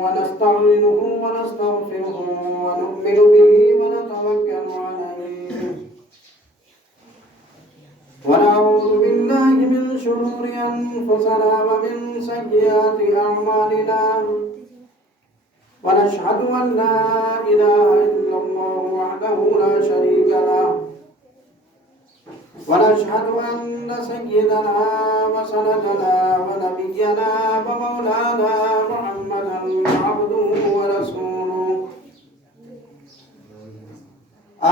ونستعينه ونستغفره ونؤمن به ونتوكل عليه ونعوذ بالله من شرور أنفسنا ومن سيئات أعمالنا ونشهد أن لا إله إلا الله وحده لا شريك له ونشهد أن سيدنا وسندنا ونبينا ومولانا محمدا عبده ورسوله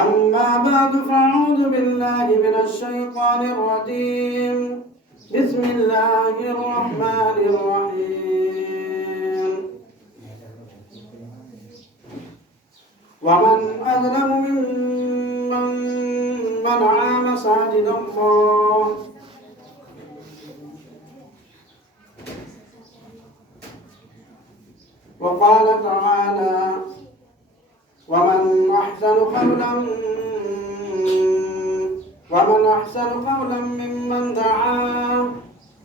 أما بعد فأعوذ بالله من الشيطان الرجيم بسم الله الرحمن الرحيم ومن أظلم ممن منع مساجد الله وقال تعالى ومن أحسن قولا ممن دعا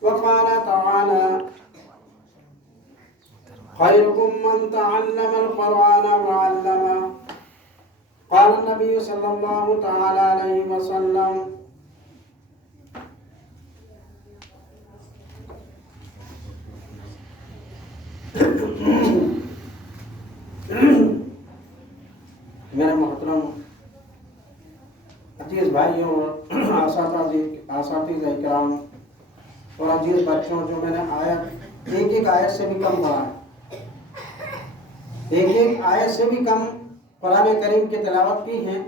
وقال تعالى خيركم من تعلم القرآن وعلمه قال النبي صلى الله تعالى عليه وسلم میرے محترم عزیز بھائیوں اور اساتذہ اکرام اور عزیز بچوں، جو میں نے ایک آیت سے بھی کم پڑھا ہے، ایک آیت سے بھی کم قرآن کریم کی تلاوت کی ہے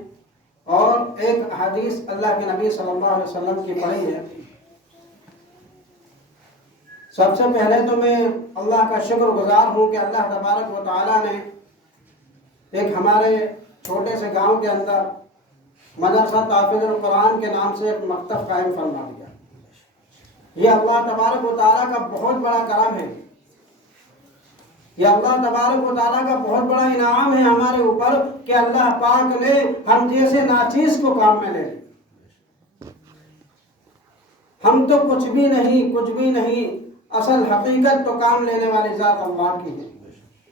اور ایک حدیث اللہ کے نبی صلی اللہ علیہ وسلم کی پڑھی ہے۔ سب سے پہلے تو میں اللہ کا شکر گزار ہوں کہ اللہ تبارک و تعالیٰ نے ایک ہمارے چھوٹے سے گاؤں کے اندر مدرسہ تحفیظ القرآن کے نام سے ایک مکتب قائم فرما دیا۔ یہ اللہ تبارک و تعالیٰ کا بہت بڑا کرم ہے، یہ اللہ تبارک و تعالیٰ کا بہت بڑا انعام ہے ہمارے اوپر کہ اللہ پاک نے ہم جیسے ناچیز کو کام میں لے لی۔ ہم تو کچھ بھی نہیں، اصل حقیقت تو کام لینے والی ذات اللہ کی ہے۔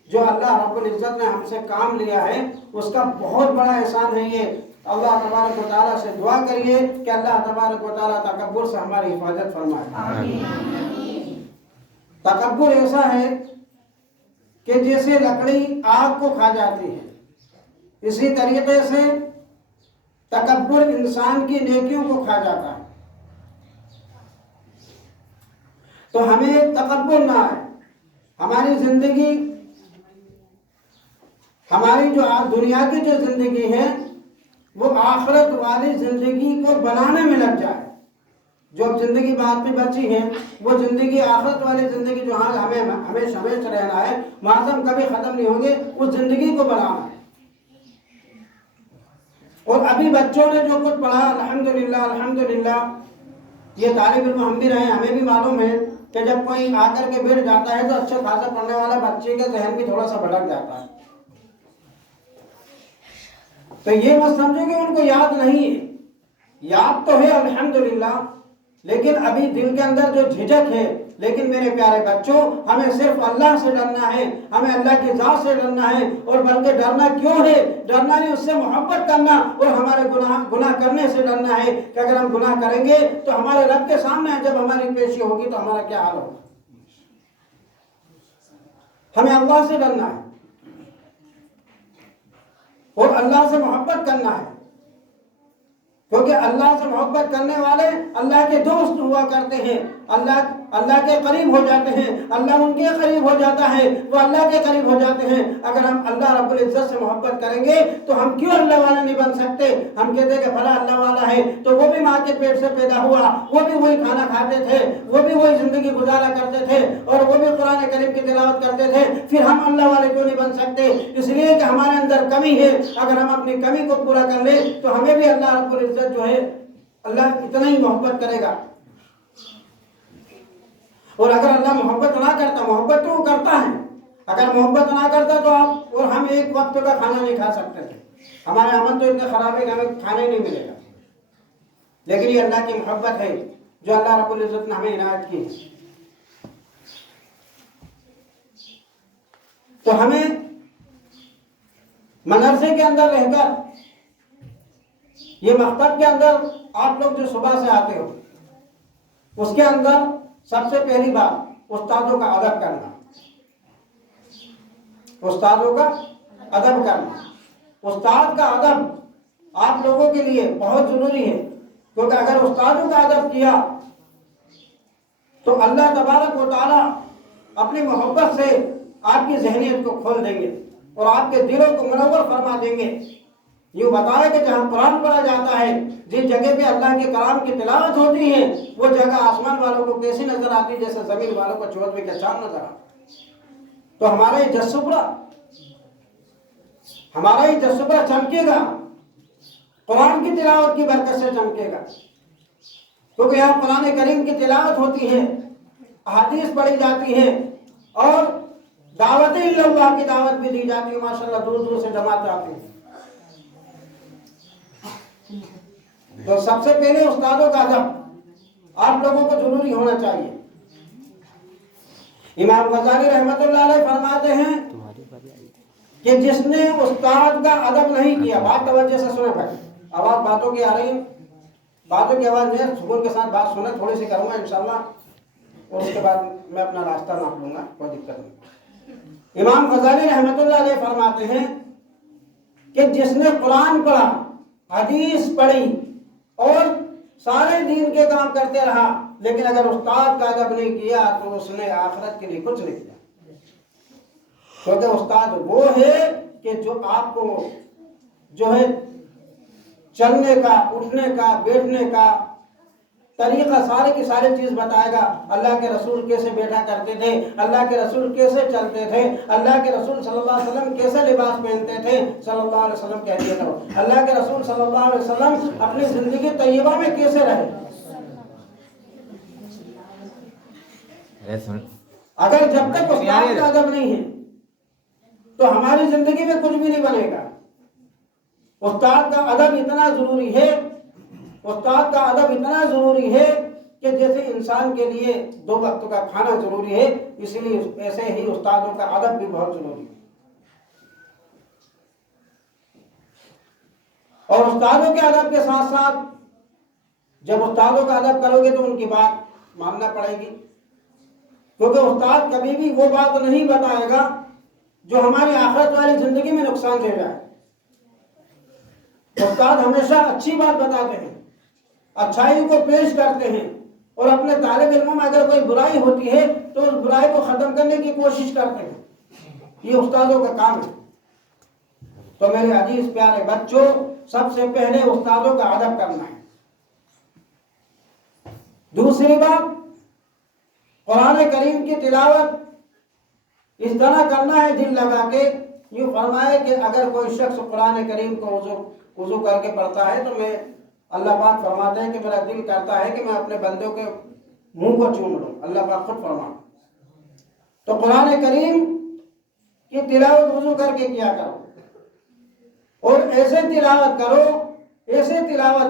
جو اللہ رب العزت نے ہم سے کام لیا ہے اس کا بہت بڑا احسان ہے یہ۔ اللہ تبارک و تعالیٰ سے دعا کریے کہ اللہ تبارک و تعالیٰ تکبر سے ہماری حفاظت فرمائے۔ تکبر ایسا ہے کہ جیسے لکڑی آگ کو کھا جاتی ہے، اسی طریقے سے تکبر انسان کی نیکیوں کو کھا جاتا ہے۔ تو ہمیں تکبر نہ آئے، ہماری زندگی، ہماری جو دنیا کی جو زندگی ہے وہ آخرت والی زندگی کو بنانے میں لگ جائے۔ جو اب زندگی بعد میں بچی ہے وہ زندگی، آخرت والی زندگی جو ہمیں ہمیشہ رہنا ہے، معظم کبھی ختم نہیں ہوں گے، اس زندگی کو بنانا ہے۔ اور ابھی بچوں نے جو کچھ پڑھا، الحمدللہ یہ طالب علم ہم بھی رہے، ہمیں بھی معلوم ہے کہ جب کوئی آ کر کے بیٹھ جاتا ہے تو اچھے خاصا پڑھنے والا بچے کا ذہن بھی تھوڑا سا بھٹک جاتا ہے۔ تو یہ مت سمجھو کہ ان کو یاد نہیں ہے، یاد تو ہے الحمدللہ، لیکن ابھی دل کے اندر جو جھجک ہے۔ لیکن میرے پیارے بچوں، ہمیں صرف اللہ سے ڈرنا ہے، ہمیں اللہ کی ذات سے ڈرنا ہے، اور بلکہ ڈرنا کیوں ہے؟ ڈرنا نہیں، اس سے محبت کرنا اور ہمارے گناہ کرنے سے ڈرنا ہے کہ اگر ہم گناہ کریں گے تو ہمارے رب کے سامنے جب ہماری پیشی ہوگی تو ہمارا کیا حال ہوگا۔ ہمیں اللہ سے ڈرنا ہے اور اللہ سے محبت کرنا ہے، کیونکہ اللہ سے محبت کرنے والے اللہ کے دوست ہوا کرتے ہیں، اللہ کے قریب ہو جاتے ہیں، اللہ ان کے قریب ہو جاتا ہے، وہ اللہ کے قریب ہو جاتے ہیں۔ اگر ہم اللہ رب العزت سے محبت کریں گے تو ہم کیوں اللہ والے نہیں بن سکتے؟ ہم کہتے ہیں کہ فلاں اللہ والا ہے، تو وہ بھی ماں کے پیٹ سے پیدا ہوا، وہ بھی وہی کھانا کھاتے تھے، وہ بھی وہی زندگی گزارا کرتے تھے، اور وہ بھی قرآن کریم کی تلاوت کرتے تھے، پھر ہم اللہ والے کیوں نہیں بن سکتے؟ اس لیے کہ ہمارے اندر کمی ہے۔ اگر ہم اپنی کمی کو پورا کر لیں تو ہمیں بھی اللہ رب العزت جو ہے اللہ اتنا ہی محبت کرے گا۔ اور اگر اللہ محبت نہ کرتا، محبت تو وہ کرتا ہے، اگر محبت نہ کرتا تو آپ اور ہم ایک وقت کا کھانا نہیں کھا سکتے تھے، ہمارے عمل تو اتنے خراب ہے کہ ہمیں کھانا ہی نہیں ملے گا۔ لیکن یہ اللہ کی محبت ہے جو اللہ رب العزت نے ہمیں عنایت کی۔ تو ہمیں مدرسے کے اندر رہ کر یہ مکتب کے اندر آپ لوگ جو صبح سے آتے ہو اس کے اندر سب سے پہلی بات استادوں کا ادب کرنا، استادوں کا ادب کرنا۔ استاد کا ادب آپ لوگوں کے لیے بہت ضروری ہے، کیونکہ اگر استادوں کا ادب کیا تو اللہ تبارک و تعالی اپنی محبت سے آپ کی ذہنیت کو کھول دیں گے اور آپ کے دلوں کو منور فرما دیں گے۔ یوں بتایا کہ جہاں قرآن پڑھا جاتا ہے، جس جگہ پہ اللہ کے کلام کی تلاوت ہوتی ہے، وہ جگہ آسمان والوں کو کیسی نظر آتی جیسے زمین والوں کو چودھویں کا چاند نظر آتا۔ تو ہمارا یہ جسبرا چمکے گا، قرآن کی تلاوت کی برکت سے چمکے گا، کیونکہ یہاں قرآن کریم کی تلاوت ہوتی ہے، احادیث پڑھی جاتی ہے اور دعوت اللہ کی دعوت بھی دی جاتی ہے۔ ماشاءاللہ دور دور سے جماعت آتی ہے۔ تو سب سے پہلے استادوں کا ادب آپ لوگوں کو ضروری ہونا چاہیے۔ امام غزالی رحمت اللہ علیہ فرماتے ہیں کہ جس نے استاد کا ادب نہیں کیا، بات توجہ سے سنیں بھائی، آواز باتوں کی آ رہی ہے، باتوں کی آواز میں سکون کے ساتھ بات سنیں، تھوڑی سی کروں گا انشاءاللہ اور اس کے بعد میں اپنا راستہ ناپ لوں گا، کوئی دقت نہیں۔ امام غزالی رحمت اللہ علیہ فرماتے ہیں کہ جس نے قرآن پڑھا، حدیث پڑھی اور سارے دین کے کام کرتے رہا، لیکن اگر استاد کا ادب نہیں کیا تو اس نے آخرت کے لیے کچھ نہیں کیا۔ کیونکہ استاد وہ ہے کہ جو آپ کو جو ہے چلنے کا، اٹھنے کا، بیٹھنے کا طریقہ سارے کی ساری چیز بتائے گا۔ اللہ کے رسول کیسے بیٹھا کرتے تھے، اللہ کے رسول کیسے چلتے تھے، اللہ کے رسول صلی اللہ علیہ وسلم کیسے لباس پہنتے تھے، صلی اللہ علیہ وسلم کہہ دیا کرو، اللہ کے رسول صلی اللہ علیہ وسلم اپنی زندگی طیبہ میں کیسے رہے۔ اگر جب تک استاد کا ادب نہیں ہے تو ہماری زندگی میں کچھ بھی نہیں بنے گا۔ استاد کا ادب اتنا ضروری ہے، استاد کا ادب اتنا ضروری ہے کہ جیسے انسان کے لیے 2 وقت کا کھانا ضروری ہے، اسی لیے ایسے ہی استادوں کا ادب بھی بہت ضروری ہے۔ اور استادوں کے ادب کے ساتھ ساتھ جب استادوں کا ادب کرو گے تو ان کی بات ماننا پڑے گی، کیونکہ استاد کبھی بھی وہ بات نہیں بتائے گا جو ہماری آخرت والی زندگی میں نقصان دے جائے۔ استاد ہمیشہ اچھی بات بتاتے ہیں، اچھائی کو پیش کرتے ہیں، اور اپنے طالب علموں میں اگر کوئی برائی ہوتی ہے تو اس برائی کو ختم کرنے کی کوشش کرتے ہیں۔ یہ استادوں کا کام ہے۔ تو میرے عزیز پیارے بچوں، سب سے پہلے استادوں کا ادب کرنا ہے۔ دوسری بات، قرآن کریم کی تلاوت اس طرح کرنا ہے دل لگا کے۔ یوں فرمائے کہ اگر کوئی شخص قرآن کریم کو وضو کر کے پڑھتا ہے تو میں اللہ پاک فرماتے ہیں کہ میرا دل کرتا ہے کہ میں اپنے بندوں کے منہ کو چوم لوں۔ اللہ پاک خود فرماتے ہیں۔ تو قرآن کریم کی تلاوت وضو کر کے کیا کرو، اور ایسے تلاوت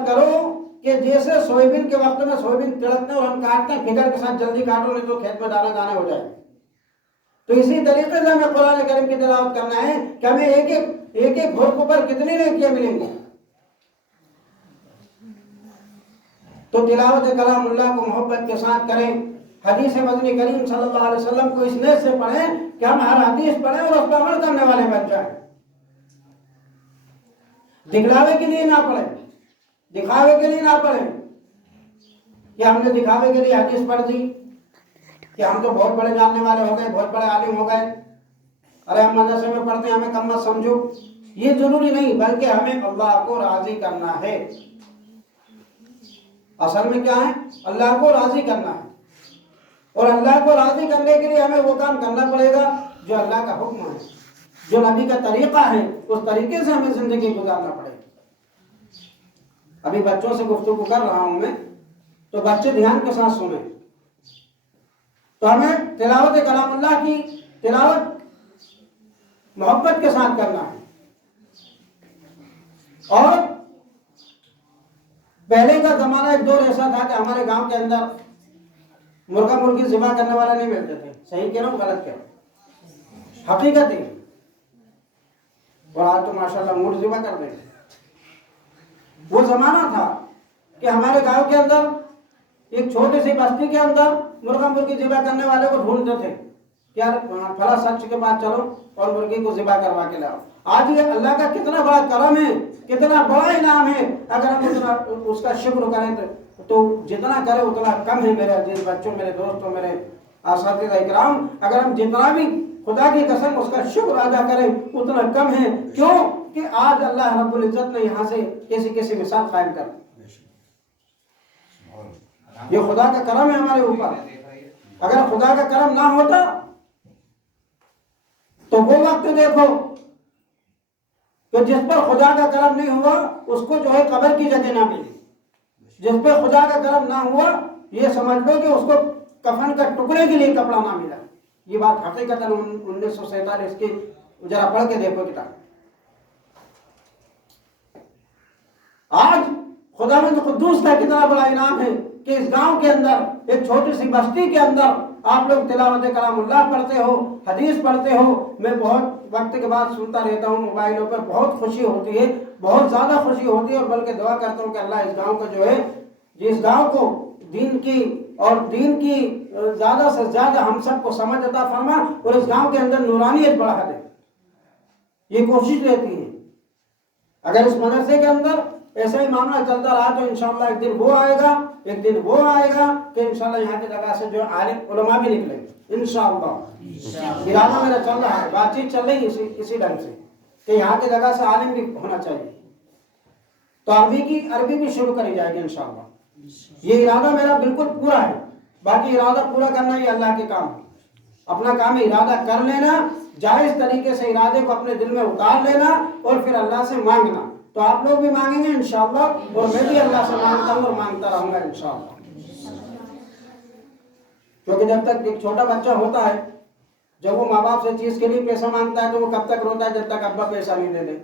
کرو کہ جیسے سویابین کے وقت میں سویابین تڑکتے ہیں اور ہم کاٹتے ہیں، فکر کے ساتھ جلدی کاٹو نہیں تو کھیت میں دانے دانے ہو جائے۔ تو اسی طریقے سے ہمیں قرآن کریم کی تلاوت کرنا ہے کہ ہمیں ایک ایک حرف پر کتنی نیکیاں ملیں گی۔ تو تلاوت کلام اللہ کو محبت کے ساتھ کریں، حدیث مدنی کریم صلی اللہ علیہ وسلم کو اس نیت سے پڑھیں کہ ہم ہر حدیث پڑھیں اور اس پر عمل کرنے والے بن جائیں۔ دکھلاوے کے لیے نہ پڑھیں، دکھاوے کے لیے نہ پڑھیں کہ ہم نے دکھاوے کے لیے حدیث پڑھ دی کہ ہم تو بہت بڑے جاننے والے ہو گئے، بہت بڑے عالم ہو گئے، ارے ہم مدرسے میں پڑھتے ہیں ہمیں کم مت سمجھو۔ یہ ضروری نہیں، بلکہ ہمیں اللہ کو راضی کرنا ہے۔ اصل میں کیا ہے؟ اللہ کو راضی کرنا ہے، اور اللہ کو راضی کرنے کے لیے ہمیں وہ کام کرنا پڑے گا جو اللہ کا حکم ہے، جو نبی کا طریقہ ہے، اس طریقے سے ہمیں زندگی گزارنا پڑے گا۔ ابھی بچوں سے گفتگو کر رہا ہوں میں، تو بچے دھیان کے ساتھ سنیں۔ تو ہمیں تلاوت کلام اللہ کی تلاوت محبت کے ساتھ کرنا ہے۔ اور پہلے کا زمانہ ایک دور ایسا تھا کہ ہمارے گاؤں کے اندر مرغا مرغی ذبح کرنے والا نہیں ملتے تھے۔ صحیح کہہ رہا ہوں غلط کہہ رہا ہوں؟ حقیقت ہے. اور آج تو ماشاءاللہ اونٹ ذبح کر دیں. وہ زمانہ تھا کہ ہمارے گاؤں کے اندر ایک چھوٹی سی بستی کے اندر مرغا مرغی ذبح کرنے والے کو ڈھونڈتے تھے کہ یار فلاں شخص کے پاس چلو اور مرغی کو ذبح کروا کے لاؤ. آج یہ اللہ کا کتنا بڑا کرم ہے, کتنا بڑا انعام ہے. اگر ہم اس کا شکر کریں تو جتنا کرے اتنا کم ہے. میرے عزیز بچوں, میرے دوستوں, میرے اساتذہ اکرام, اگر ہم جتنا بھی خدا کی قسم اس کا شکر ادا کریں اتنا کم ہے. کیوں کہ آج اللہ رب العزت نے یہاں سے کسی مثال قائم کر. یہ خدا کا کرم ہے ہمارے اوپر. اگر خدا کا کرم نہ ہوتا تو وہ وقت دیکھو کہ جس پر خدا کا کرم نہیں ہوا اس کو جو ہے قبر کی جگہ نہ ملی. جس پہ خدا کا کرم نہ ہوا یہ سمجھ لو کہ اس کو کفن کا ٹکڑے کے لیے کپڑا نہ ملا. یہ بات حقیقت 1947 کی ذرا پڑھ کے دیکھو کتاب. آج خداوند قدوس کا کتنا بڑا انعام ہے کہ اس گاؤں کے اندر ایک چھوٹی سی بستی کے اندر آپ لوگ تلاوت کلام اللہ پڑھتے ہو, حدیث پڑھتے ہو. میں بہت وقت کے بعد سنتا رہتا ہوں موبائلوں پر, بہت خوشی ہوتی ہے, بہت زیادہ خوشی ہوتی ہے. اور بلکہ دعا کرتا ہوں کہ اللہ اس گاؤں کو جو ہے, جس گاؤں کو دین کی زیادہ سے زیادہ ہم سب کو سمجھ عطا فرما اور اس گاؤں کے اندر نورانیت بڑھا دے. یہ کوشش رہتی ہے. اگر اس مدرسے کے اندر ایسا ہی معاملہ چلتا رہا تو انشاءاللہ ایک دن وہ آئے گا, ایک دن وہ آئے گا کہ انشاءاللہ یہاں کی جگہ سے جو عالم علماء بھی نکلیں گے انشاءاللہ. ارادہ میرا چل رہا ہے, بات چیت چل رہی ہے اسی ڈھنگ سے کہ یہاں کی جگہ سے عالم بھی ہونا چاہیے. تو عربی بھی شروع کری جائے گی انشاءاللہ. یہ ارادہ میرا بالکل پورا ہے. باقی ارادہ پورا کرنا ہی اللہ کے کام ہے. اپنا کام ہے ارادہ کر لینا, جائز طریقے سے ارادے کو اپنے دل میں اتار لینا اور پھر اللہ سے مانگنا. تو آپ لوگ بھی مانگیں گے انشاءاللہ اور میں بھی اللہ سے مانگتا ہوں اور مانگتا رہوں گا انشاءاللہ. کیونکہ جب تک ایک چھوٹا بچہ ہوتا ہے, جب وہ ماں باپ سے چیز کے لیے پیسہ مانگتا ہے تو وہ کب تک روتا ہے؟ جب تک ابا پیسہ نہیں دے دے.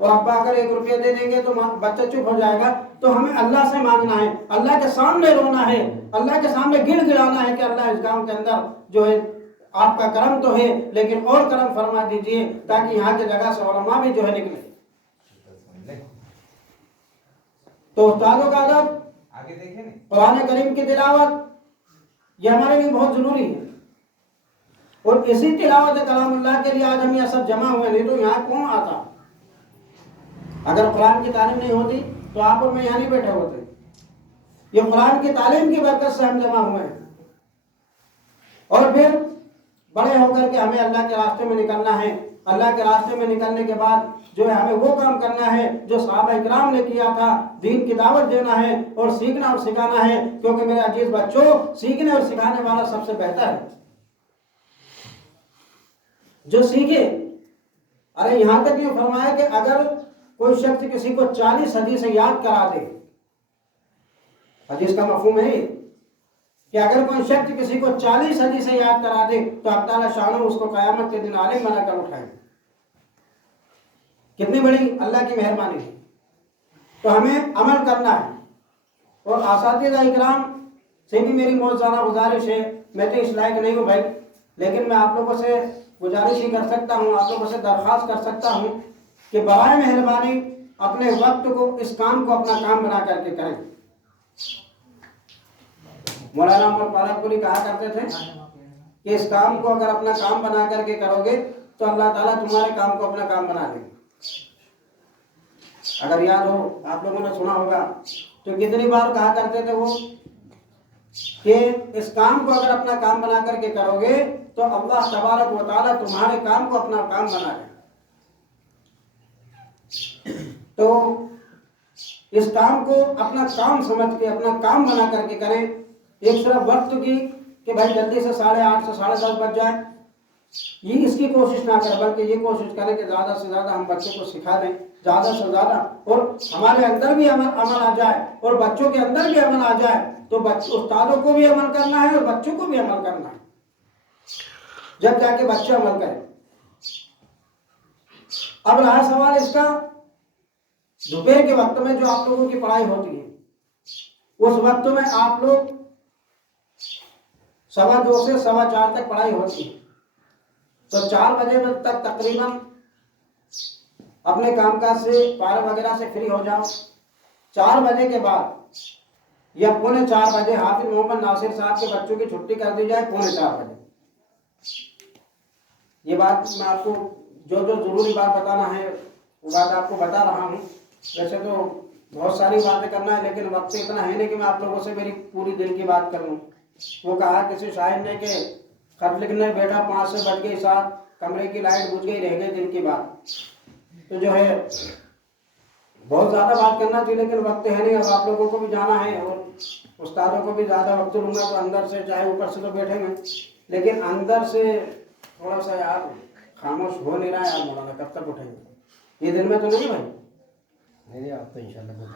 اور ابا اگر 1 روپیہ دے دیں گے تو بچہ چپ ہو جائے گا. تو ہمیں اللہ سے مانگنا ہے, اللہ کے سامنے رونا ہے, اللہ کے سامنے گڑ گڑانا ہے کہ اللہ اس گاؤں کے اندر جو ہے آپ کا کرم تو ہے لیکن اور کرم فرما دیجئے تاکہ یہاں کی جگہ سے علماء بھی جو ہے نکلے. تو استادوں کا ادب, قرآن کریم کی تلاوت یہ ہمارے لیے بہت ضروری ہے. اور اسی تلاوت کلام اللہ کے لیے آج ہم یہ سب جمع ہوئے, نہیں تو یہاں کون آتا؟ اگر قرآن کی تعلیم نہیں ہوتی تو آپ اور میں یہاں نہیں بیٹھے ہوتے. یہ قرآن کی تعلیم کی برکت سے ہم جمع ہوئے ہیں. اور پھر بڑے ہو کر کے ہمیں اللہ کے راستے میں نکلنا ہے. اللہ کے راستے میں نکلنے کے بعد جو ہے ہمیں وہ کام کرنا ہے جو صحابہ اکرام نے کیا تھا, دین کی دعوت دینا ہے اور سیکھنا اور سکھانا ہے. کیونکہ میرے عزیز بچوں, سیکھنے اور سکھانے والا سب سے بہتر ہے جو سیکھے. ارے یہاں تک یہ فرمایا کہ اگر کوئی شخص کسی کو 40 حدیثیں یاد کرا دے, حدیث کا مفہوم ہے کہ اگر کوئی شخص کسی کو 40 حدیثیں یاد کرا دے تو اللہ تعالیٰ شانہ اس کو قیامت کے دن عالم بنا کر اٹھائے. کتنی بڑی اللہ کی مہربانی ہے. تو ہمیں عمل کرنا ہے. اور اساتذہ اکرام سے بھی میری بہت زیادہ گزارش ہے, میں تو اس لائق نہیں ہوں بھائی, لیکن میں آپ لوگوں سے گزارش ہی کر سکتا ہوں, آپ لوگوں سے درخواست کر سکتا ہوں کہ برائے مہربانی اپنے وقت کو اس کام کو اپنا کام بنا کر کے کریں. مولانا عمر پالک پوری کہا کرتے تھے کہ اس کام کو اگر اپنا کام بنا کر کے کرو گے تو اللہ تعالیٰ تمہارے کام کو اپنا کام بنا دے گا. اگر یاد ہو, آپ لوگوں نے سنا ہوگا تو کتنی بار کہا کرتے تھے وہ کہ اس کام کو اگر اپنا کام بنا کر کے کرو گے تو اللہ تبارک و تعالیٰ تمہارے کام کو اپنا کام بنا دے. تو اس کام کو اپنا کام سمجھ کے اپنا کام بنا کر کے کریں. ایک صرف وقت کی کہ بھائی جلدی سے 8:30 سے 10:30 بج جائے, یہ اس کی کوشش نہ کریں, بلکہ یہ کوشش کریں کہ زیادہ سے زیادہ ہم بچوں کو سکھا دیں, زیادہ سے زیادہ, اور ہمارے اندر بھی عمل آ جائے اور بچوں کے اندر بھی عمل آ جائے تو استادوں کو بھی عمل کرنا ہے اور بچوں کو بھی عمل کرنا ہے, جب جا کے بچے عمل کریں. اب رہا سوال اس کا, دوپہر کے وقت میں جو آپ لوگوں کی پڑھائی ہوتی ہے اس وقت میں آپ لوگ 2:15 سے 4:15 تک پڑھائی ہوتی ہے. تو 4 بجے تک تقریباً اپنے کام کاج سے پار وغیرہ سے فری ہو جاؤ. 4 بجے کے بعد یا 3:45 بجے حافظ محمد ناصر صاحب کے بچوں کی چھٹی کر دی جائے 4:45 بجے. یہ بات میں آپ کو جو ضروری بات بتانا ہے وہ بات آپ کو بتا رہا ہوں. ویسے تو بہت ساری باتیں کرنا ہے لیکن وقت اتنا ہے نہیں کہ میں آپ لوگوں سے میری پوری دل کی بات کروں. وہ کہا کسی شاعر نے کہ خط لکھنے بیٹھا 5 سے بج گئی 7 کمرے کی لائٹ بجھ گئی رہ گئی دل کی بات. تو جو ہے بہت زیادہ بات کرنا چاہیے لیکن وقت ہے نہیں. اب آپ لوگوں کو بھی جانا ہے اور استادوں کو بھی زیادہ وقت لوں گا تو اندر سے چاہے اوپر سے تو بیٹھیں گے لیکن اندر سے تھوڑا سا یار خاموش ہو نہیں رہا ہے. یار مولانا کب تک اٹھیں گے؟ یہ دل میں تو نہیں بھائی؟ نہیں آپ تو انشاءاللہ.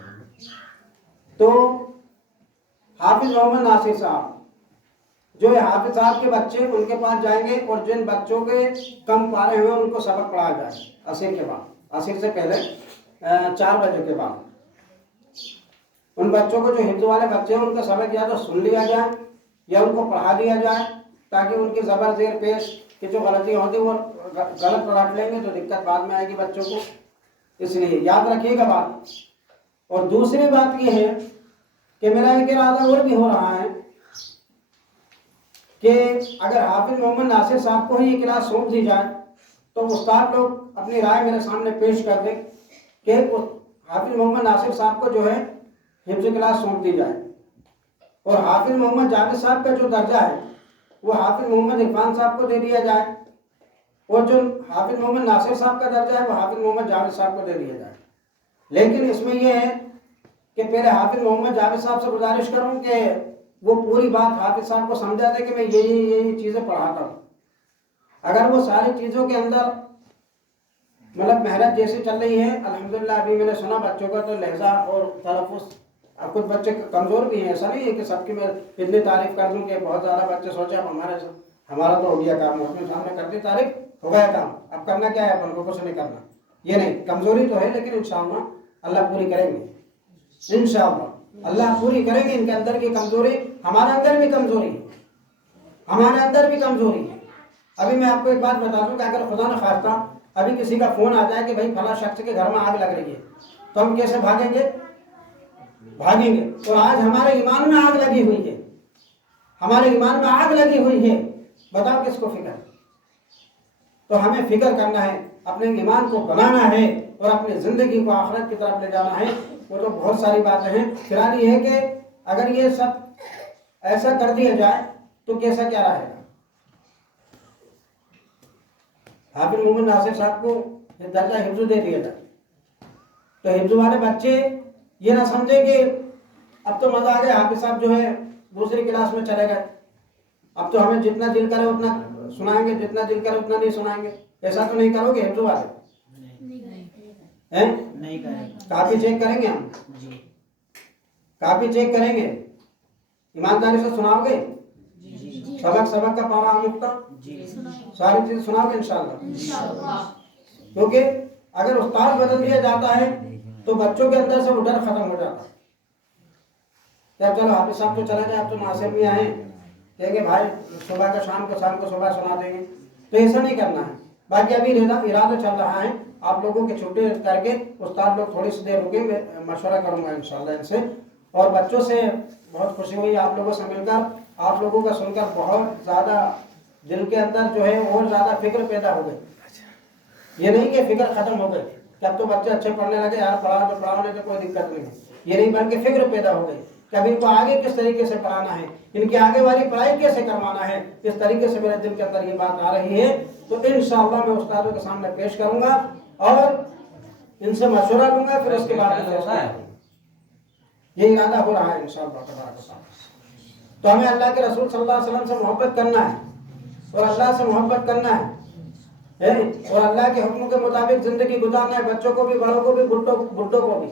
تو حافظ محمد ناصر صاحب جو ہے حافظ صاحب کے بچے ان کے پاس جائیں گے اور جن بچوں کے کم پارے ہوئے ان کو سبق پڑھایا جائے عصر کے بعد. عصر سے پہلے 4 بجے کے بعد ان بچوں کو جو حفظ والے بچے ہیں ان کا سبق یا تو سن لیا جائے یا ان کو پڑھا دیا جائے تاکہ ان کی زبر زیر پیش کی جو غلطی ہوتی وہ غلط پڑھا لیں گے تو دقت بعد میں آئے گی بچوں کو. اس لیے یاد رکھیے گا بات. اور دوسری بات یہ ہے کہ میرا ایک ارادہ اور بھی ہو رہا ہے کہ اگر حافظ محمد ناصر صاحب کو ہی یہ کلاس سونپ دی جائے تو استاد لوگ اپنی رائے میرے سامنے پیش کر دیں کہ حافظ محمد ناصر صاحب کو جو ہے حفظ کلاس سونپ دی جائے اور حافظ محمد جاوید صاحب کا جو درجہ ہے وہ حافظ محمد عرفان صاحب کو دے دیا جائے اور جو حافظ محمد ناصر صاحب کا درجہ ہے وہ حافظ محمد جاوید صاحب کو دے دیا جائے. لیکن اس میں یہ ہے کہ پہلے حافظ محمد جاوید صاحب سے گزارش کروں کہ وہ پوری بات حافظ صاحب کو سمجھا دے کہ میں یہی چیزیں پڑھاتا ہوں. اگر وہ ساری چیزوں کے اندر مطلب محنت جیسی چل رہی ہے الحمدللہ. ابھی میں نے سنا بچوں کا تو لہجہ اور تلفظ اب کچھ بچے کمزور بھی ہیں. ایسا نہیں ہے کہ سب کی میں اتنی تعریف کر دوں کہ بہت زیادہ بچے سوچے اب ہمارا تو ہو گیا کام اپنے سامنے کرتی تعریف ہو گیا کام اب کرنا کیا ہے اپن کو سے نہیں کرنا. یہ نہیں کمزوری تو ہے لیکن انشاءاللہ اللہ پوری کریں گے. انشاءاللہ اللہ پوری کریں گے. ان کے اندر کی کمزوری ہمارے اندر بھی کمزوری ہے. ہمارے اندر بھی کمزوری ہے. ابھی میں آپ کو ایک بات بتا دوں کہ اگر خدا نہ خواستہ ابھی کسی کا فون آ جائے کہ بھائی فلاں شخص کے گھر میں آگ لگ رہی ہے تو ہم کیسے بھاگیں گے؟ بھاگیں گے. اور آج ہمارے ایمان میں آگ لگی ہوئی ہے. ہمارے ایمان میں آگ لگی ہوئی ہے. بتاؤ کس کو فکر؟ تو ہمیں فکر کرنا ہے اپنے ایمان کو بنانا ہے اور اپنی زندگی کو آخرت کی طرف لے جانا ہے. وہ تو بہت ساری باتیں ہیں. فی الحال یہ ہے کہ اگر یہ سب ایسا کر دیا جائے تو کیسا کیا رہے گا. حافظ محمد ناصر صاحب کو درجہ حفظ دے دیا جائے تو حفظ والے بچے یہ نہ سمجھے کہ اب تو مزہ آ گیا حافظ صاحب جو ہے دوسری کلاس میں چلے گئے اب تو ہمیں جتنا دل کرے اتنا سنائیں گے جتنا دل کرے اتنا نہیں سنائیں گے. ایسا تو نہیں کرو گے حفظ والے؟ کاپی چیک کریں گے ہم کاپی چیک کریں گے ایمانداری سے سناؤ گے سبق کا پارا نقطہ ساری چیز سناؤ گے انشاءاللہ. کیونکہ اگر استاد بدل دیا جاتا ہے تو بچوں کے اندر سے وہ ڈر ختم ہو جاتا ہے. کیا چلو حافظ صاحب تو چلے گئے اب تو ناصر بھی آئے کہیں گے بھائی صبح کا شام کو صبح سنا دیں گے. تو ایسا نہیں کرنا ہے. باقی ابھی ارادہ چل رہا ہے آپ لوگوں کی چھٹی کر کے استاد لوگ تھوڑی سی دیر رکیں گے مشورہ کروں گا انشاءاللہ ان سے. اور بچوں سے بہت خوشی ہوئی آپ لوگوں سے مل کر. آپ لوگوں کا سن کر بہت زیادہ دل کے اندر جو ہے اور زیادہ فکر پیدا ہو گئی. یہ نہیں کہ فکر ختم ہو گئی کہ اب تو بچے اچھے پڑھنے لگے یار پڑھانے سے کوئی دقت نہیں ہے. یہ نہیں بلکہ فکر پیدا ہو گئی کہ اب ان کو آگے کس طریقے سے پڑھانا ہے ان کی آگے والی پڑھائی کیسے کروانا ہے. اس طریقے سے میرے دل کے اندر یہ بات آ رہی ہے. تو انشاءاللہ میں استادوں کے سامنے پیش کروں گا اور ان سے مشورہ لوں گا پھر اس کے بعد یہ ارادہ ہو رہا ہے انشاءاللہ. تو ہمیں اللہ کے رسول صلی اللہ علیہ وسلم سے محبت کرنا ہے اور اللہ سے محبت کرنا ہے اور اللہ کے حکم کے مطابق زندگی گزارنا ہے. بچوں کو بھی بڑوں کو بھی بڈھوں کو بھی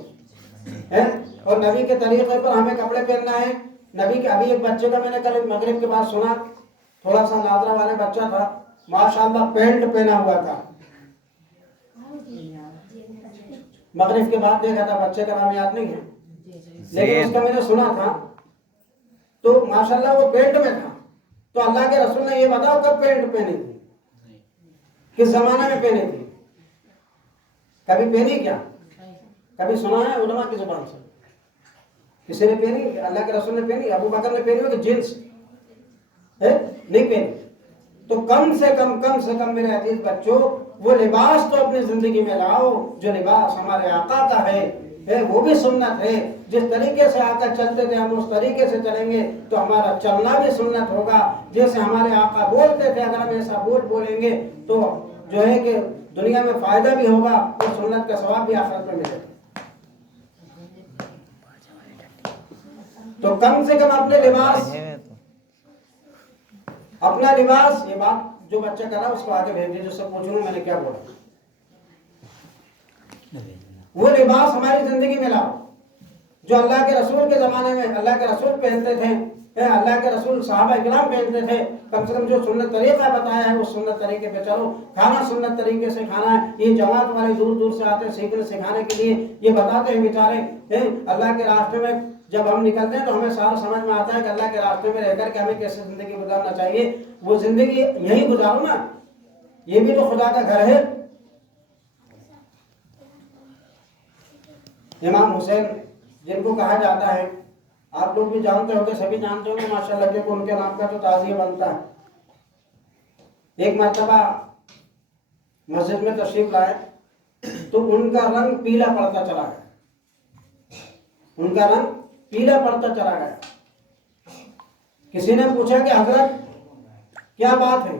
اور نبی کے طریقے پر ہمیں کپڑے پہننا ہے. نبی کے ابھی ایک بچے کا میں نے کل مغرب کے بعد سنا تھوڑا سا نادرا والے بچہ تھا ماشاءاللہ پینٹ پہنا ہوا تھا. مغرب کے بعد دیکھا تھا بچے کا نام یاد نہیں ہے لیکن اس کا میں نے سنا تھا تو ماشاءاللہ وہ پینٹ میں تھا. تو اللہ کے رسول نے یہ بتاؤ کب پینٹ پہنی تھی؟ کس زمانے میں پہنے تھی؟ کبھی پہنی کیا؟ کبھی سنا ہے علماء کی زبان سے کسی نے پہنی؟ اللہ کے رسول نے پہنی؟ ابو بکر نے پہنی ہو کہ جنس ہے؟ نہیں پہنی. تو کم سے کم میرے عزیز بچوں وہ لباس تو اپنی زندگی میں لاؤ جو لباس ہمارے آقا کا ہے وہ بھی سنت ہے. جس طریقے سے آقا چلتے تھے ہم اس طریقے سے چلیں گے تو ہمارا چلنا بھی سنت ہوگا. جیسے ہمارے آقا بولتے تھے اگر ہم ایسا بولیں گے تو جو ہے کہ دنیا میں فائدہ بھی ہوگا اور سنت کا ثواب بھی آخرت میں ملے گا. تو کم سے کم اپنا لباس یہ بات جو بچہ کر رہا ہے اس کو آگے بھیج دیجیے. سب پوچھوں میں نے کیا بولا. وہ لباس ہماری زندگی میں لاؤ جو اللہ کے رسول کے زمانے میں اللہ کے رسول پہنتے تھے, اللہ کے رسول صحابہ اکرام پہنتے تھے. کم سے کم جو سنت طریقہ بتایا ہے اس سنت طریقے پہ چلو. کھانا سنت طریقے سے کھانا ہے. یہ جماعت والے دور دور سے آتے ہیں سیکھنے سکھانے کے لیے. یہ بتاتے ہیں بیچارے اللہ کے راستے میں جب ہم نکلتے ہیں تو ہمیں سارا سمجھ میں آتا ہے کہ اللہ کے راستے میں رہ کر کے ہمیں کیسے زندگی گزارنا چاہیے. وہ زندگی یہی گزارو نا, یہ بھی تو خدا کا گھر ہے. امام حسین جن کو کہا جاتا ہے, آپ لوگ بھی جانتے ہوں گے, سبھی جانتے ہوں گے ماشاءاللہ کہ ان کے نام کا تو تعزیہ بنتا ہے. ایک مرتبہ مسجد میں تشریف لائے تو ان کا رنگ پیلا پڑتا چلا گیا. ان کا رنگ پیلا پڑتا چلا گیا. کسی نے پوچھا کہ حضرت کیا بات ہے,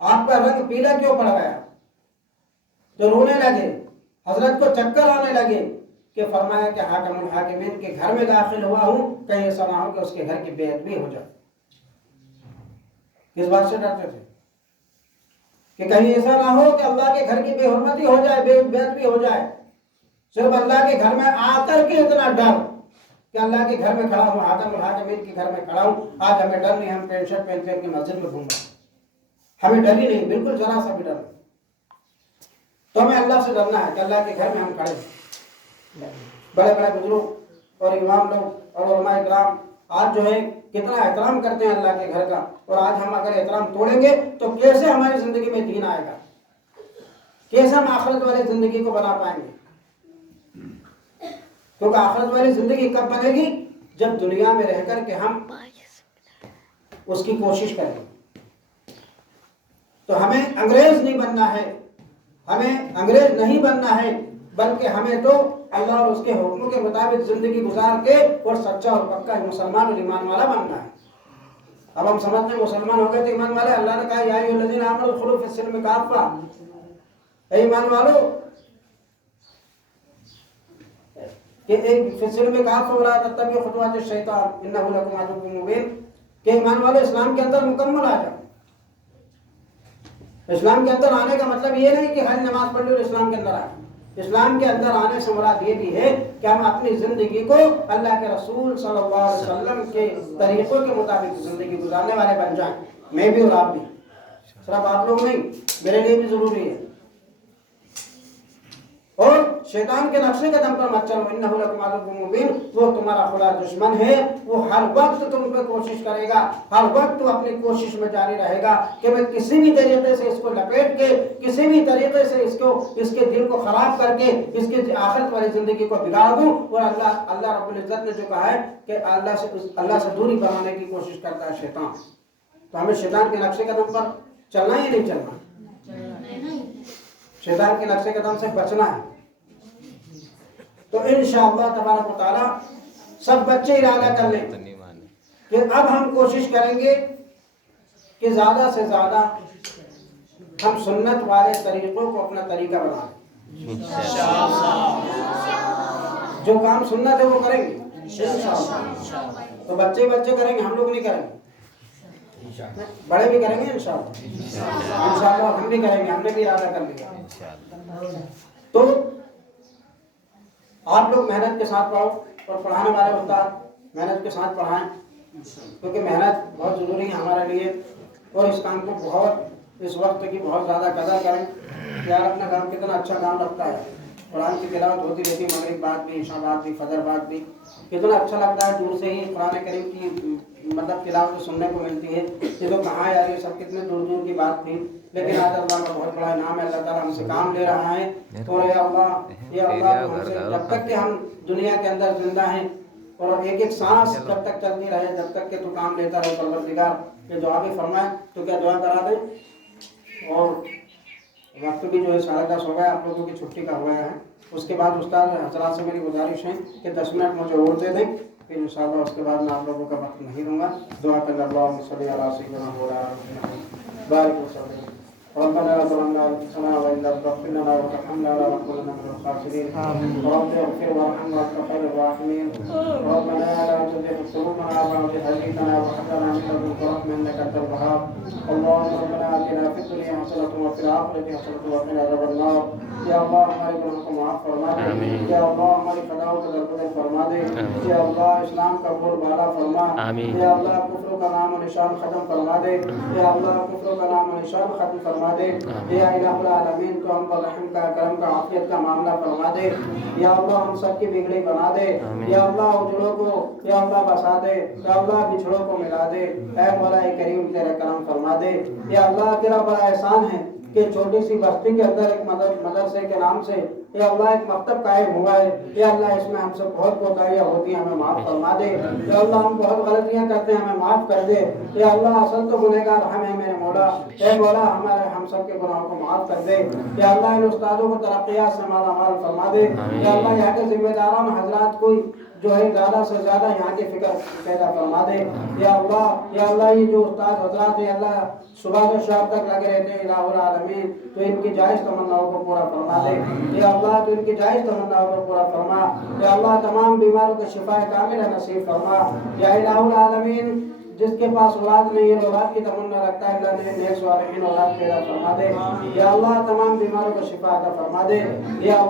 آپ کا رنگ پیلا کیوں پڑ گیا؟ تو رونے لگے. حضرت کو چکر آنے لگے کہ فرمایا کہ حاکم الحاکمین کے گھر میں داخل ہوا ہوں, کہیں ایسا نہ ہو کہ اس کے گھر کی بے ادبی ہو جائے. کس بات سے ڈرتے تھے؟ کہ کہیں ایسا نہ ہو کہ اللہ کے گھر کی بے حرمتی ہو جائے, بے ادبی ہو جائے. صرف اللہ کے گھر میں آ کر کے اتنا ڈر کہ اللہ کے گھر میں کھڑا ہوں, حاکم الحاکمین کے گھر میں کھڑا ہوں, آج ہمیں ڈر نہیں, ہم پینٹ شرٹ پہن کے مسجد میں گھوم رہے ہیں, ہمیں ڈر ہی نہیں, بالکل ذرا سا بھی ڈر نہیں. تو ہمیں اللہ سے ڈرنا ہے کہ اللہ کے گھر میں ہم کھڑے ہیں. بڑے بڑے بزرگ اور امام لوگ اور علماء اکرام آج جو ہے کتنا احترام کرتے ہیں اللہ کے گھر کا, اور آج ہم اگر احترام توڑیں گے تو کیسے ہماری زندگی میں دین آئے گا, کیسے ہم آخرت والی زندگی کو بنا پائیں گے؟ کیونکہ آخرت والی زندگی کب بنے گی؟ جب دنیا میں رہ کر کے ہم اس کی کوشش کریں. تو ہمیں انگریز نہیں بننا ہے, ہمیں انگریز نہیں بننا ہے, بلکہ ہمیں تو اللہ اور اس کے حکموں کے مطابق زندگی گزار کے اور سچا اور پکا مسلمان اور ایمان والا بننا ہے. اب ہم سمجھتے ہیں مسلمان ہو گئے تو ایمان والے. اللہ نے کہا یا ایھا الذین آمنوا ادخلوا فی السلم کافہ, اے ایمان والو کہ ایک فی السلم کافہ ولا تتبعوا خطوات الشیطان انہ لکم عدو مبین, کہ ایمان والو اسلام کے اندر مکمل آ جاؤ. اسلام کے اندر آنے کا مطلب یہ نہیں کہ خالی نماز پڑھ لی اور اسلام کے اندر آئے. اسلام کے اندر آنے سے مراد یہ بھی ہے کہ ہم اپنی زندگی کو اللہ کے رسول صلی اللہ علیہ وسلم کے طریقوں کے مطابق زندگی گزارنے والے بن جائیں. میں بھی اور آپ بھی, صرف آپ لوگ نہیں, میرے لیے بھی ضروری ہے. اور شیطان کے نقشے قدم پر مت چلو, انہ لکم عدو مبین, وہ تمہارا خدا دشمن ہے. وہ ہر وقت تم پہ کوشش کرے گا, ہر وقت تو اپنی کوشش میں جاری رہے گا کہ میں کسی بھی طریقے سے اس کو لپیٹ کے, کسی بھی طریقے سے اس کے دل کو خراب کر کے اس کی آخرت والی زندگی کو بگاڑ دوں. اور اللہ رب العزت نے جو کہا ہے کہ اللہ سے دوری بنانے کی کوشش کرتا ہے شیطان. تو ہمیں شیطان کے نقشے قدم پر چلنا ہی نہیں چلنا, شیطان کے نقشے قدم سے بچنا ہے. تو انشاءاللہ تبارک و تعالی سب بچے ارادہ کر لیں کہ اب ہم کوشش کریں گے کہ زیادہ سے زیادہ ہم سنت والے طریقوں کو اپنا طریقہ بنائیں. جو کام سنت ہے وہ کریں گے انشاءاللہ. تو بچے کریں گے, ہم لوگ نہیں کریں گے, بڑے بھی کریں گے انشاءاللہ, ہم بھی کریں گے, ہم نے بھی ارادہ کر لیا. تو آپ لوگ محنت کے ساتھ پڑھو اور پڑھانے والے استاد محنت کے ساتھ پڑھائیں, کیونکہ محنت بہت ضروری ہے ہمارے لیے. اور اس کام کو بہت اس وقت کی بہت زیادہ قدر کریں. یار اپنا کام کتنا اچھا کام لگتا ہے, قرآن کی تلاوت ہوتی رہتی ہے, مغرب بعد بھی, عشاء بعد بھی, فجر بعد بھی, کتنا اچھا لگتا ہے. دور سے ہی قرآن کریم کی مطلب تلاوت سننے کو ملتی ہے. یہ تو کہاں یار, یہ سب کتنے دور کی بات تھی. لیکن آج اللہ کا بہت بڑا انعام ہے, اللہ تعالیٰ ہم سے کام لے رہا ہے. تو اے اللہ, یہ اللہ تو ہم سے جب تک کہ ہم دنیا کے اندر زندہ ہیں اور ایک ایک سانس جب تک چلتی رہے, جب تک کہ تو کام لیتا رہے پروردگار. یہ دعا بھی فرمائے تو کیا دعا کرا دیں. اور وقت بھی جو ہے 10:30 ہو گیا, آپ لوگوں کی چھٹی کا ہو گیا ہے. اس کے بعد استاد حضرات سے میری گزارش ہے کہ 10 منٹ مجھے اور دے دیں, پھر انشاءاللہ اس کے بعد میں آپ لوگوں کا وقت نہیں دوں گا. دعا کر اللہم صلی علی سیدنا محمد بارک وسلم. ربنا ظلمنا انفسنا وان لم تغفر لنا وترحمنا لنكونن من الخاسرين. رب اغفر وارحم وانت خير الراحمين. ربنا لا تزغ قلوبنا بعد إذ هديتنا وهب لنا من لدنك رحمة انك انت الوهاب. اللهم ربنا آتنا في الدنيا حسنة وفي الآخرة حسنة وقنا عذاب النار. یا اللہ ہمارے گناہوں کو معاف فرما دے. یا اللہ ہماری خطاؤں کو درگزر فرما دے. یا اللہ اسلام کا بول بالا فرما. یا اللہ کفر کا نام و نشان ختم فرما دے. یا اللہ کفر کا نام و نشان ختم فرما دے. یا الہ العالمین تو ہم پر رحم کا, کرم کا, عافیت کا معاملہ فرما دے. یا اللہ ہم سب کی بگڑی بنا دے. یا اللہ اجڑوں کو یا اللہ بسا دے. یا اللہ بچھڑوں کو ملا دے. اے مولا کریم تیرا کرم فرما دے. یا اللہ تیرا بڑا احسان ہے کہ چھوٹی سی بستی کے اندر ایک مدرسے کے نام سے یا اللہ ایک مکتب قائم ہوا ہے. یا اللہ اس میں ہم سے بہت کوتاہیاں ہوتی ہیں, ہمیں معاف فرما دے. یا اللہ ہم بہت غلطیاں کرتے ہیں, ہمیں معاف کر دے. یا اللہ اصل تو گنہگار ہم ہیں میرے مولا. اے مولا ہمارے ہم سب کے گناہوں کو معاف کر دے. یا اللہ ان استادوں کو ترقیات سے مالا مال فرما دے. یا اللہ یہاں کے ذمہ داران حضرات کو جو ہے زیادہ سے زیادہ یہاں کی فکر پیدا فرما دے. یا اللہ یہ جو استاد حضرات ہیں اللہ صبح سے شام تک لگے رہتے ہیں الہ العالمین, تو ان کی جائز تمناؤں کو پورا فرما دے. یا اللہ تو ان کی جائز تمناؤں کو پورا فرما. یا اللہ تمام بیماروں کو شفا کاملہ نصیب فرما. یا الہ العالمین جس کے پاس اولاد نہیں ہے اولاد کی تمنا رکھتا ہے, اللہ نے نیک صالحین اولاد پیدا فرما دے. یا اللہ تمام بیماروں کو شفا عطا فرما دے. یا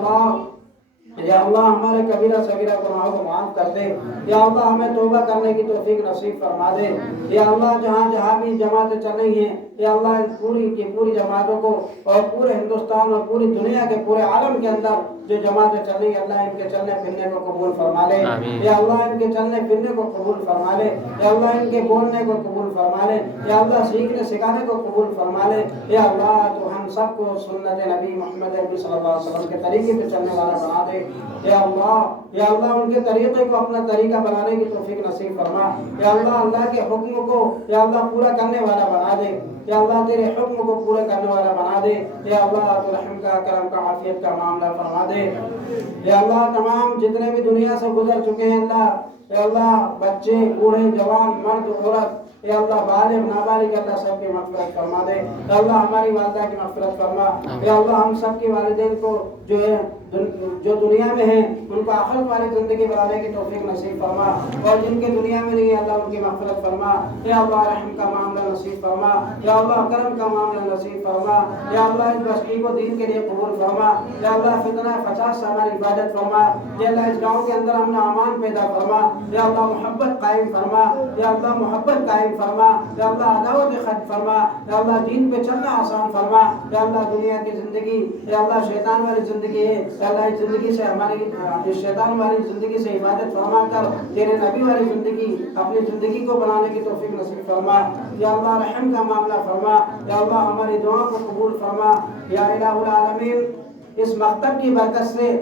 اللہ ہمارے کبیرہ صغیرہ گناہوں کو معاف کر دے. یا اللہ ہمیں توبہ کرنے کی توفیق نصیب فرما دے. یا اللہ جہاں بھی جماعتیں چل رہی ہیں یا اللہ پوری کی پوری جماعتوں کو اور پورے ہندوستان اور پوری دنیا کے پورے عالم کے اندر جو جماعتیں چل رہی ہیں اللہ ان کے چلنے پھرنے کو قبول فرما لے. یا اللہ ان کے چلنے پھرنے کو قبول فرما لے. یا اللہ ان کے بولنے کو قبول فرما لے. یا اللہ سیکھنے سکھانے کو قبول فرما لے. یا اللہ تو ہم سب کو سنت نبی محمد عربی صلی اللہ علیہ وسلم کے طریقے پہ چلنے والا بنا دے. یا اللہ ان کے طریقے کو اپنا طریقہ بنانے کی توفیق نصیب فرما. یا اللہ کے حکم کو یا اللہ پورا کرنے والا بنا دے. یا اللہ تیرے حکم کو پورا کرنے والا بنا دے. یا اللہ تو رحم کا, کرم کا, عافیت کا معاملہ فرما دے. یا اللہ تمام جتنے بھی دنیا سے گزر چکے ہیں اللہ, یا اللہ بچے بوڑھے جوان مرد عورت یا اللہ بالغ نابالغ اللہ سب کی مغفرت فرما دے. یا اللہ ہماری والدہ کی مغفرت فرما. یا اللہ ہم سب کے والدین کو جو ہے جو دنیا میں ہیں ان کو آخرت والی زندگی بنانے کی توفیق نصیب فرما, اور جن کے دنیا میں نہیں ہے اللہ ان کی مغفرت فرما. یا اللہ رحم کا معاملہ نصیب فرما. یا اللہ کرم کا معاملہ نصیب فرما. یا اللہ اس بستی کو دین کے لیے قبول فرما. یا اللہ فتنہ فساد سے ہماری حفاظت فرما. یا اللہ اس گاؤں کے اندر ہم نے امان پیدا فرما. یا اللہ محبت قائم فرما. یا اللہ محبت قائم فرما. یا اللہ عداوت ختم فرما. یا اللہ دین پہ چلنا آسان فرما. یا اللہ دنیا کی زندگی یا اللہ شیطان والی زندگی ہے, یا اللہ اس زندگی سے ہماری شیطان والی زندگی سے حفاظت فرما کر تیرے نبی والی زندگی اپنی زندگی کو بنانے کی توفیق نصیب فرما. یا اللہ رحم کا معاملہ فرما. یا اللہ ہماری دعا کو قبول فرما. یا الہ العالمین اس مکتب کی برکت سے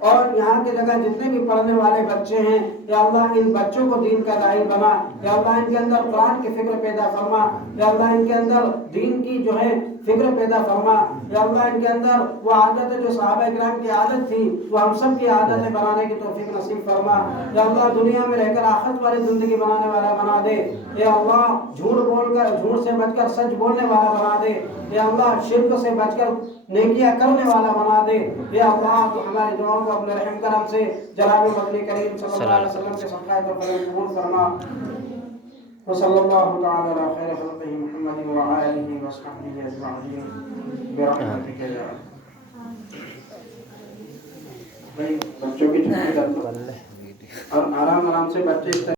اور یہاں کے جگہ جتنے بھی پڑھنے والے بچے ہیں یا اللہ ان بچوں کو دین کا داعی بنا. یا اللہ ان کے اندر قرآن کی فکر پیدا فرما. یا اللہ ان کے اندر دین کی جو ہے فکر پیدا فرما. یا اللہ ان کے اندر وہ عادتیں جو صحابہ کرام کی عادت تھی وہ ہم سب کی عادتیں بنانے کی توفیق نصیب فرما. یا اللہ دنیا میں رہ کر آخرت والی زندگی بنانے والا بنا دے. یا اللہ جھوٹ سے بچ کر سچ بولنے والا بنا دے. یا اللہ شرک سے بچ کر نیکیاں کرنے والا بنا دے. یا اللہ تو ہماری دعاؤں کو اپنے رحم کرم سے جناب مدنی کریم صلی اللہ علیہ وسلم کے صدقہ و کرم قبول فرما. وصلی اللہ تعالی علی خیر خلقہ محمد وآلہ وصحبہ اجمعین برحمتک یا بھائی بچوں کی چھٹی کر دو اور آرام سے بچے